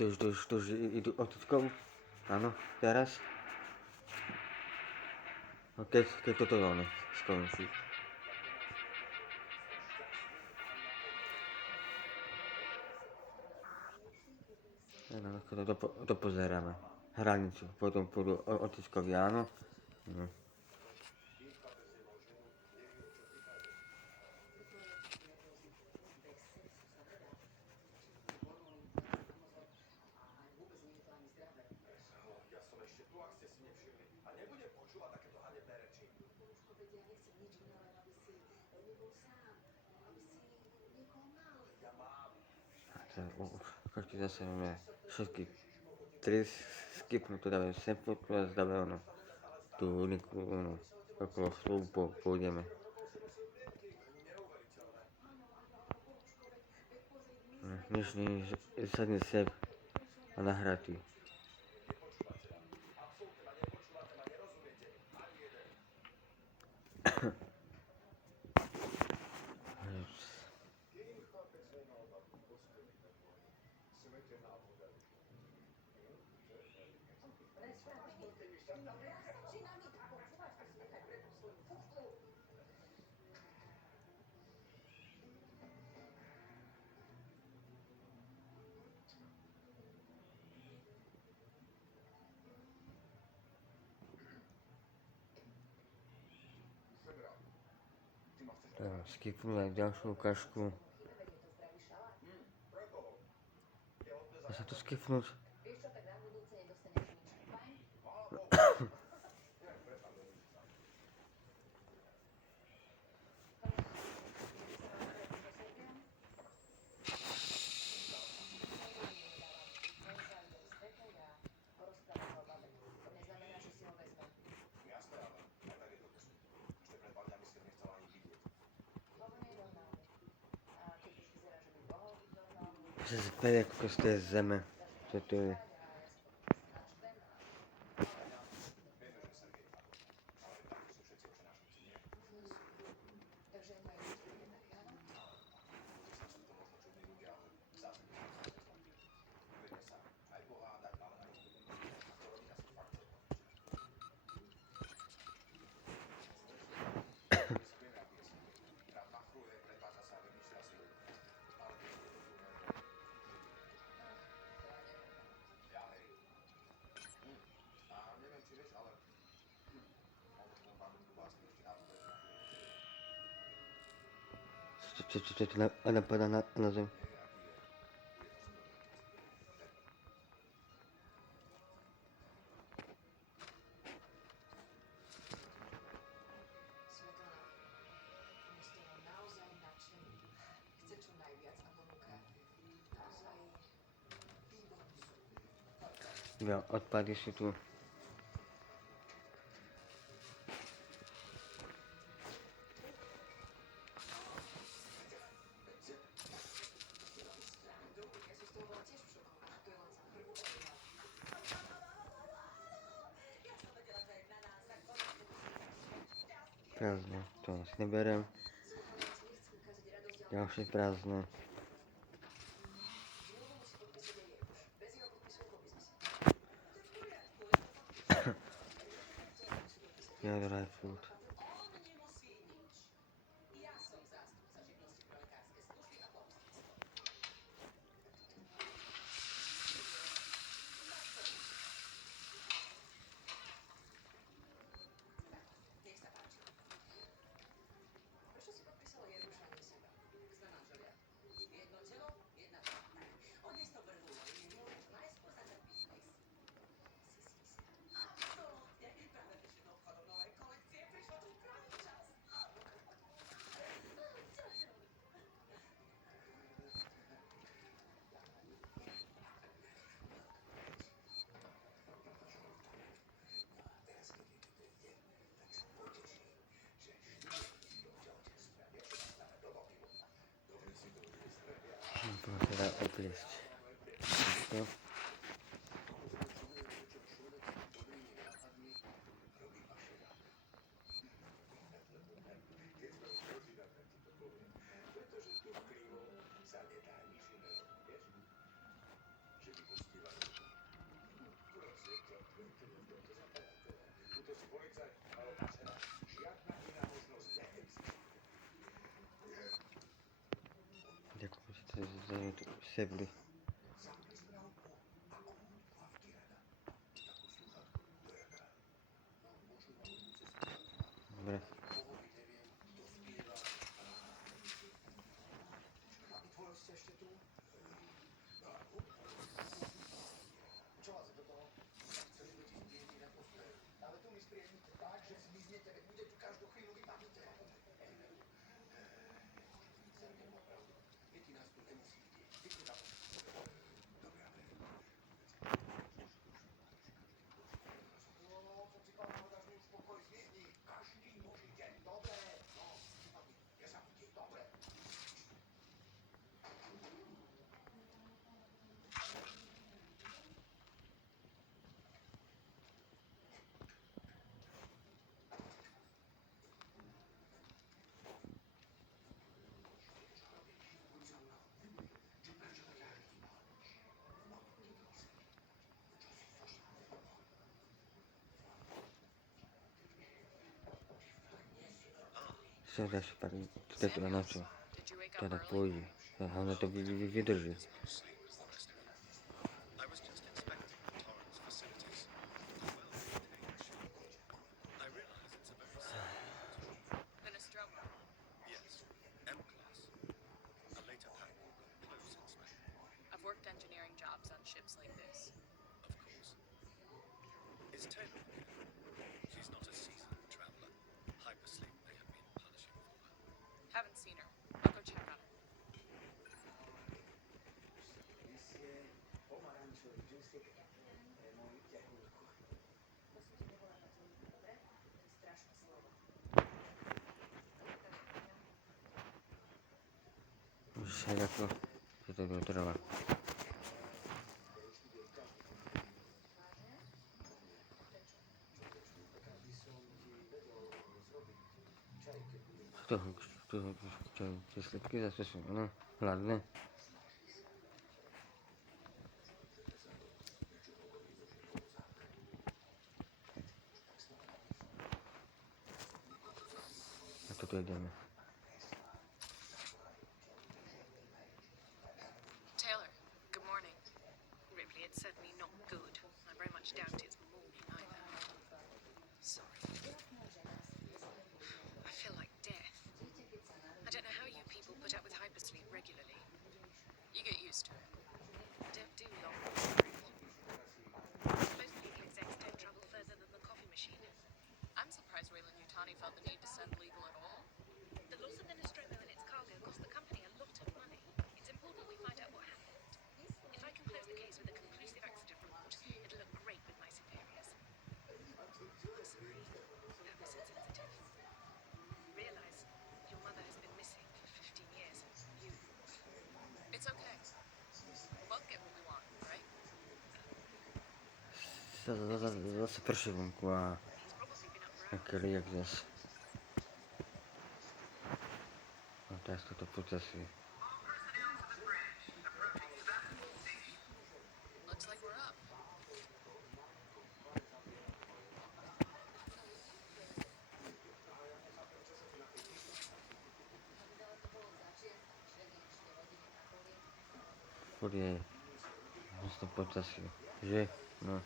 To už idú otiskou. Áno, teraz. No keď toto ono skončí. No, to pozeráme. Hranicu, potom pôjdu otiskový, áno. No. Každý zase máme všetky 3 skipnú, to dáme sem fotku a zdáme ono. Tu uniku, okolo stĺpu pôjdeme. Dnešný sadne sem a nahratý. Skipnú aj ďalšiu ukážku. Dá sa to skipnúť? Že späť ako z tej zeme. Čo to je? Čo to napadá na zem? Ja, odpady sú tu. Prázdne, to asi neberiem. Ďalšie prázdne. Ja dry food. To teda opliesť. No. sebli. Dobre. Siada się pani tutaj na nocą. Did you wake up Teda early? pôjde. A ona to vydrží. I was just inspecting the Torrens facilities. They're well maintained. I realize it's a very simple unit. The Nostromo. Yes, M-class. A later pack close inspection. I've worked engineering jobs on ships like this. Of course. Is Taylor in here? She's not a seasoned traveler. Hypersleep may have been punishing for her. Haven't seen her. I'll go check on her. Už sa ako, že to trvá. Tie slipky zase sú, no, hladné. A toto ideme. Taylor, good morning. Ripley had said me not good. I very much doubt it's morning either. Sorry. I feel like death. I don't know how you people put up with hypersleep regularly. You get used to it. I don't do long deliveries. Most legal execs don't travel further than the coffee machine. I'm surprised Weyland-Yutani felt the need to send legal at all. The loss of the Nostromo and its cargo cost the company a lot of money. It's important we find out what happened. If I can close the case with a conclusive accident report, it'll look great with my superiors. I'm sorry. That was insensitive. Realize your mother has been missing for 15 years. It's okay. We'll get what we want, right? Zase prší vonku a He's probably been up for hours. nejaký riek zase. A teraz toto počasie. Looks like we're up. Furt je to počasie, že? No.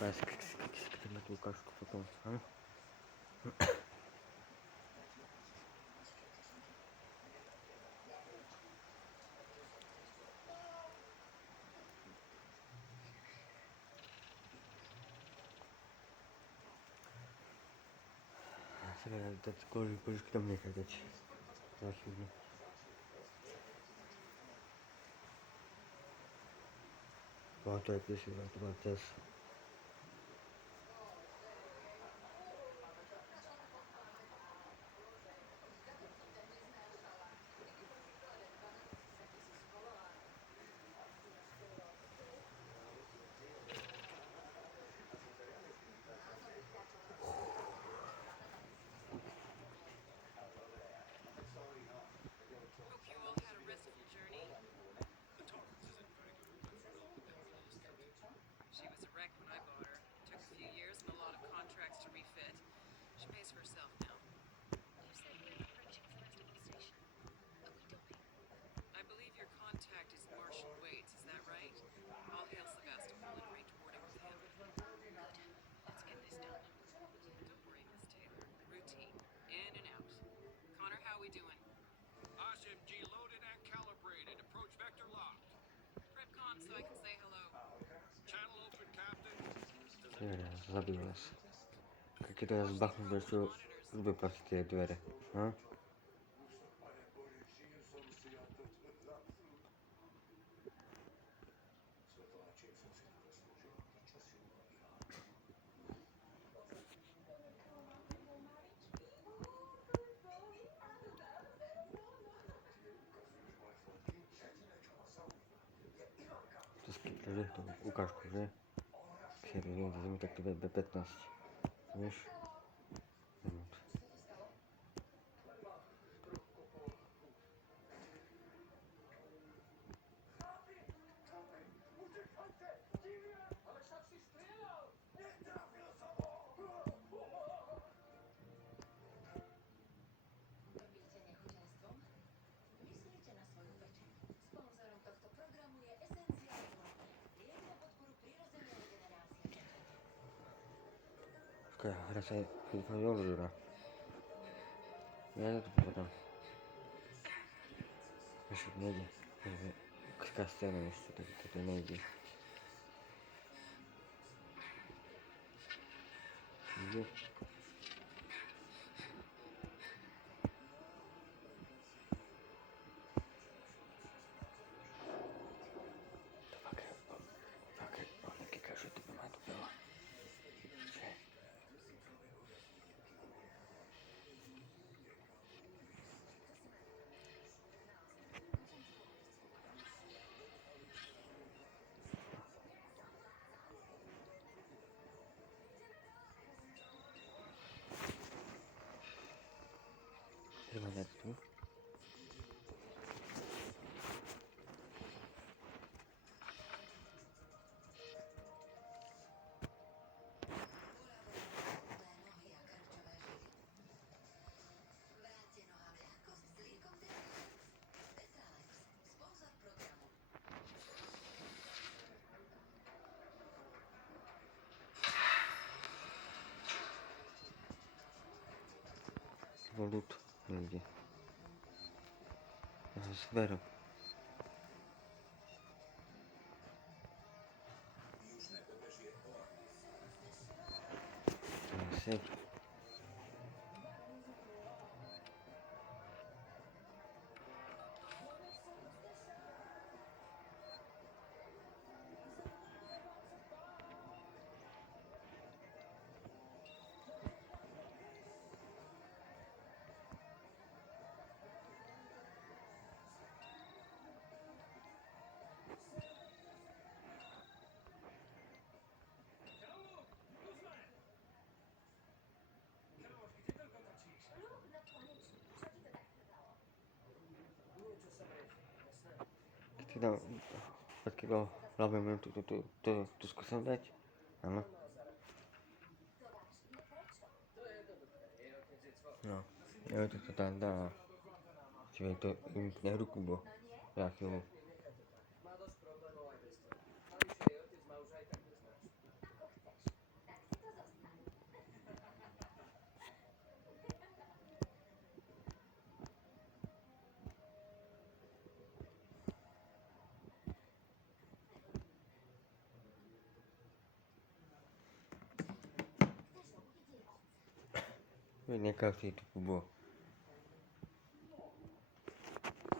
Teraz na tú ukážku potom, hm? Sa dá dať koľko tam nechať dať. Za chvíľu. To je píšu, to má čas. Hope you all had a restful journey. The Torrens is in very good order. Zabil vás. Keď ti teraz bachnú, prečo vyplatí tie dvere, no? To skytli tú ukážku, že? Keď je zemi, tak to bude B15. Vieš? Minút. Robíte nechuťenstvom? Myslíte na svoju pečeň. Sponzorom tohto programu je Esenciál Zlato. Liek na podporu prirodzenej regenerácie. Počkaj, hra sa úplne odžúra. Ja to povedám. Ešte nejde. K scéne ešte, tak to nejde. Ide. Také, nejaké kašety to má tu veľa. Že? Treba dať tu. Nohy a krčové žily. Vráťte nohám ľahkosť s liekom Tetralex. Tetralex, sponzor programu. Volut nejde. Zveru. Seď. Keď ti dám, počkej, hlavne tu skúsim dať. Áno. No, ja to tam dá. Čiže to im ruku, bo ja chvíľu. Má dosť problémov aj bez toho. Navyše jej otec má už aj tak dosť práce. Ako chceš, tak si to zostaň. Nechal si tu Kubo.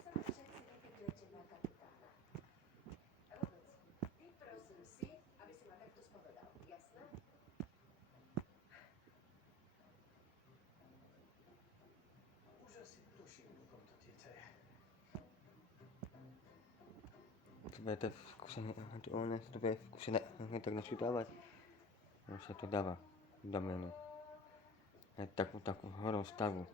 Všetci vykričujete na kapitána. Vôbec. Ty prosím si, aby si ma takto spovedal. Jasné? Už asi tuším, o kom to dieťa je. To bude skúsené, to bude skúsené tak načítavať. Už sa to dáva do menu. Aj takú horou stavu.